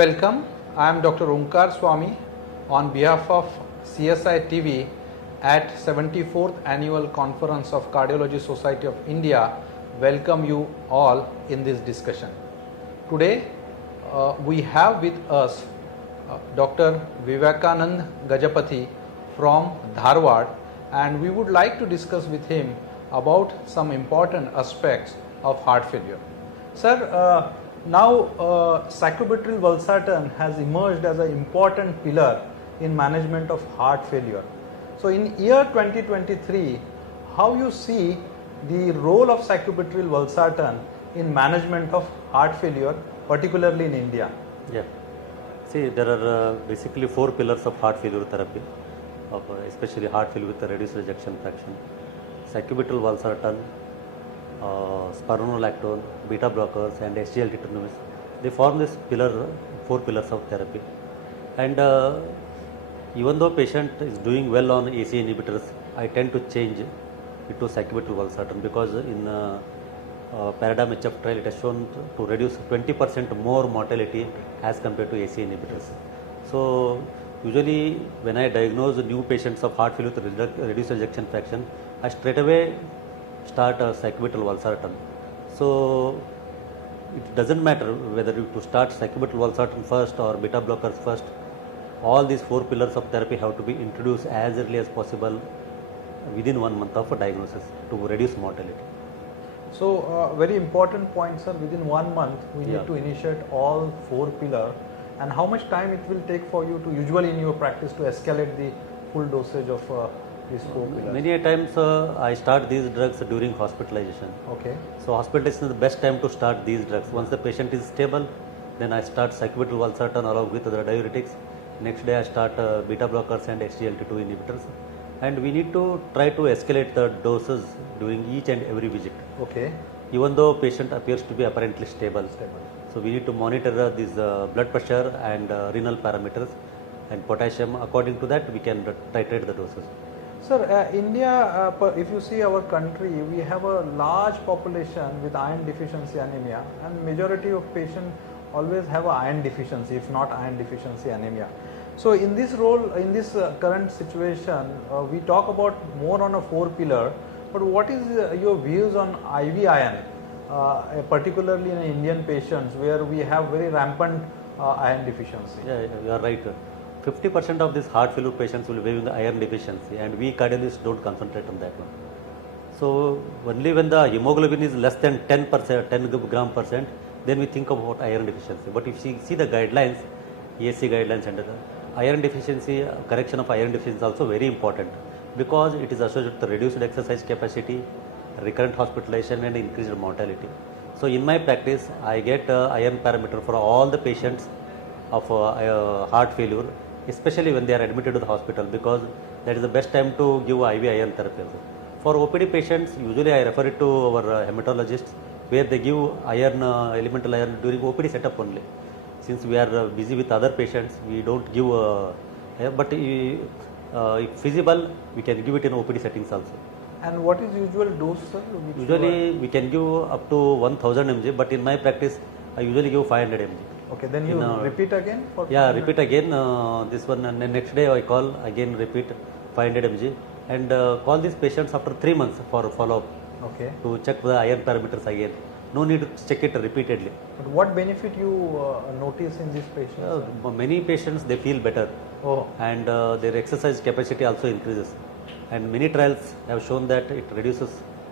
Welcome, I am Dr. Onkar Swami on behalf of CSI TV at 74th Annual Conference of Cardiology Society of India. Welcome you all in this discussion. Today we have with us Dr. Vivekanand Gajapati from Dharwad, and we would like to discuss with him about some important aspects of heart failure. Sir, now sacubitril valsartan has emerged as an important pillar in management of heart failure. So in year 2023, how you see the role of sacubitril valsartan in management of heart failure, particularly in India? Yeah. See, there are basically 4 pillars of heart failure therapy, especially heart failure with a reduced ejection fraction. Sacubitril valsartan, spironolactone, beta blockers and SGLT2 inhibitors. They form this 4 pillars of therapy. And even though patient is doing well on AC inhibitors, I tend to change it to sacubitril valsartan because in Paradigm HF trial it has shown to reduce 20% more mortality as compared to AC inhibitors. So usually when I diagnose new patients of heart failure with reduced ejection fraction, I straight away start sacubitril valsartan. So it doesn't matter whether you to start sacubitril valsartan first or beta blockers first. All these 4 pillars of therapy have to be introduced as early as possible within 1 month of a diagnosis to reduce mortality. So very important point, sir. Within 1 month we need to initiate all 4 pillars. And how much time it will take for you to usually in your practice to escalate the full dosage of these 4 pillars? Many a times I start these drugs during hospitalization. Okay. So hospitalization is the best time to start these drugs. Once the patient is stable, then I start sacubitril valsartan along with other diuretics. Next day I start beta blockers and SGLT2 inhibitors. And we need to try to escalate the doses during each and every visit. Okay. Even though patient appears to be apparently stable. So we need to monitor this blood pressure and renal parameters and potassium. According to that, we can titrate the doses. Sir, India, if you see our country, we have a large population with iron deficiency anemia, and majority of patients always have a iron deficiency, if not iron deficiency anemia. So in this role, in this current situation, we talk about more on a 4 pillar, but what is your views on IV iron, particularly in Indian patients where we have very rampant iron deficiency? Yeah, you are right. 50% of these heart failure patients will be having iron deficiency, and we cardiologists don't concentrate on that one. So only when the hemoglobin is less than 10 gram percent, then we think about iron deficiency. But if you see the guidelines, ESC guidelines and iron deficiency, correction of iron deficiency is also very important because it is associated with reduced exercise capacity, recurrent hospitalization and increased mortality. So in my practice, I get iron parameter for all the patients of heart failure, especially when they are admitted to the hospital, because that is the best time to give IV iron therapy. For OPD patients, usually I refer it to our hematologists, where they give iron, elemental iron during OPD setup only. Since we are busy with other patients, we don't give, but if feasible, we can give it in OPD settings also. And what is usual dose, sir? Usually we can give up to 1000 mg, but in my practice, I usually give 500 mg. Okay, then you repeat again? For repeat again this one, and then next day I call again, repeat 500 mg, and call these patients after 3 months for follow-up. Okay. To check the iron parameters again. No need to check it repeatedly. But what benefit you notice in these patients? Many patients, they feel better. Oh. And their exercise capacity also increases. And many trials have shown that it reduces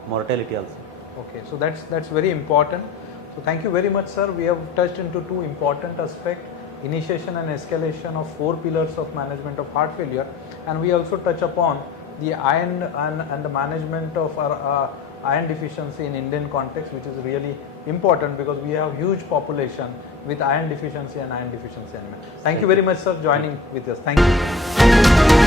mortality also. Okay, so that's very important. So thank you very much, sir. We have touched into 2 important aspects: initiation and escalation of 4 pillars of management of heart failure, and we also touch upon the iron and the management of our iron deficiency in Indian context, which is really important because we have huge population with iron deficiency and iron deficiency anemia. Thank you very much, sir, joining with us. Thank you.